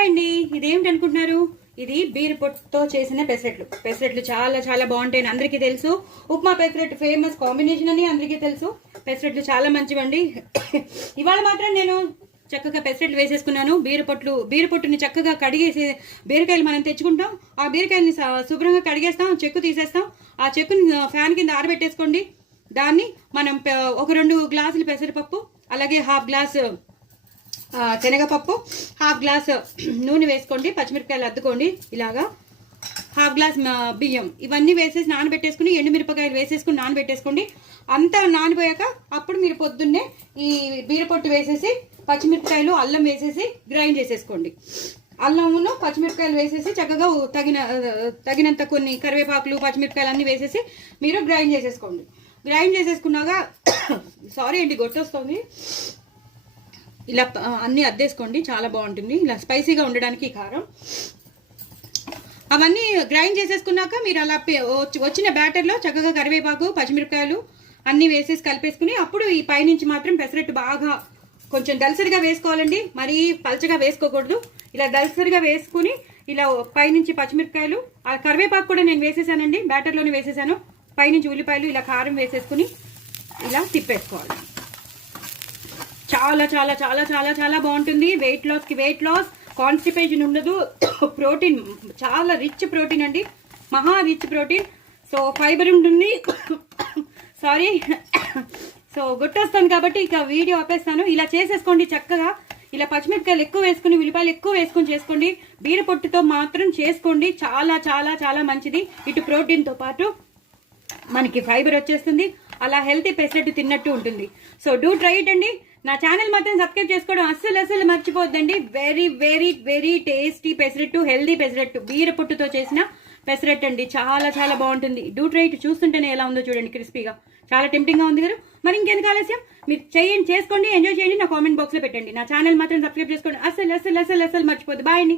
Hi అండి, ఇదేమిటి అనుకుంటున్నారు? ఇది బీరపొట్టుతో చేసిన పెసరట్లు చాలా చాలా బాగుంటాయి. అందరికీ తెలుసు. ఉప్మా పెసరట్టు ఫేమస్ కాంబినేషన్ అని అందరికీ తెలుసు. పెసరట్లు చాలా మంచివండి. ఇవాళ మాత్రం నేను చక్కగా పెసరట్లు వేసేసుకున్నాను. బీరపొట్టుని చక్కగా కడిగేసి, బీరకాయలు మనం తెచ్చుకుంటాం. ఆ బీరకాయని శుభ్రంగా కడిగేస్తాం, చెక్కు తీసేస్తాం. ఆ చెక్కుని ఫ్యాన్ కింద ఆరబెట్టేసుకోండి. దాన్ని మనం ఒక 2 గ్లాసులు పెసరపప్పు, అలాగే హాఫ్ గ్లాసు శనగపప్పు, హాఫ్ గ్లాస్ నూనె వేసుకోండి. పచ్చిమిరపకాయలు అద్దుకోండి. ఇలాగా హాఫ్ గ్లాస్ బియ్యం, ఇవన్నీ వేసేసి నానబెట్టేసుకుని, ఎండుమిరపకాయలు వేసేసుకుని నానబెట్టేసుకోండి. అంతా నానిపోయాక అప్పుడు మీరు పొద్దున్నే ఈ బీరపొట్టు వేసేసి, పచ్చిమిరపకాయలు, అల్లం వేసేసి గ్రైండ్ చేసేసుకోండి. అల్లమును పచ్చిమిరపకాయలు వేసేసి చక్కగా తగినంత కొన్ని కరివేపాకులు, పచ్చిమిరపకాయలు అన్నీ వేసేసి మీరు గ్రైండ్ చేసేసుకోండి. గ్రైండ్ చేసేసుకున్నాక సారీ అండి, గొట్టొస్తుంది. ఇలా అన్నీ అద్దేసుకోండి, చాలా బాగుంటుంది. ఇలా స్పైసీగా ఉండడానికి ఈ కారం. అవన్నీ గ్రైండ్ చేసేసుకున్నాక మీరు అలా వచ్చిన బ్యాటర్లో చక్కగా కరివేపాకు, పచ్చిమిరపకాయలు అన్నీ వేసేసి కలిపేసుకుని, అప్పుడు ఈ పైనుంచి మాత్రం పెసరట్టు బాగా కొంచెం దలసరిగా వేసుకోవాలండి, మరీ పలచగా వేసుకోకూడదు. ఇలా దలసరిగా వేసుకుని ఇలా పైనుంచి పచ్చిమిరపకాయలు, ఆ కరివేపాకు కూడా నేను వేసేసానండి, బ్యాటర్లోనే వేసేసాను. పైనుంచి ఉల్లిపాయలు, ఇలా కారం వేసేసుకుని ఇలా తిప్పేసుకోవాలి. చాలా చాలా చాలా చాలా చాలా బాగుంటుంది. వెయిట్ లాస్, కాన్స్టిపేషన్ ఉండదు. ప్రోటీన్ చాలా రిచ్ ప్రోటీన్ అండి, మహా రిచ్ ప్రోటీన్. సో ఫైబర్ ఉంటుంది. సారీ, సో గుర్తొస్తాను కాబట్టి ఇక వీడియో ఆపేస్తాను. ఇలా చేసేసుకోండి చక్కగా. ఇలా పచ్చిమిరపకాయలు ఎక్కువ వేసుకుని, ఉల్లిపాయలు ఎక్కువ వేసుకుని చేసుకోండి. బీరపొట్టుతో మాత్రం చేసుకోండి, చాలా చాలా చాలా మంచిది. ఇటు ప్రోటీన్తో పాటు మనకి ఫైబర్ వచ్చేస్తుంది, అలా హెల్తీ పెసరట్టు తిన్నట్టు ఉంటుంది. సో డూ ట్రై ఇట్ అండి. నా ఛానల్ మాత్రం సబ్స్క్రైబ్ చేసుకోవడం అస్సలు మర్చిపోద్దండి. Very very very tasty pesarattu, healthy pesarattu, బీరపొట్టుతో చేసిన పెసరట్టు అండి. చాలా చాలా బాగుంటుంది. Do try it. చూస్తుంటేనే ఎలా ఉందో చూడండి, క్రిస్పీగా, చాలా టెంప్టింగ్గా ఉంది కదా. మరి ఇంకెందుకు ఆలస్యం, మీరు చేసుకోండి, ఎంజాయ్ చేయండి. నా కామెంట్ బాక్స్లో పెట్టండి. నా ఛానల్ మాత్రం సబ్స్క్రైబ్ చేసుకోండి, అస్సలు మర్చిపోద్దు. బాయ్ అండి.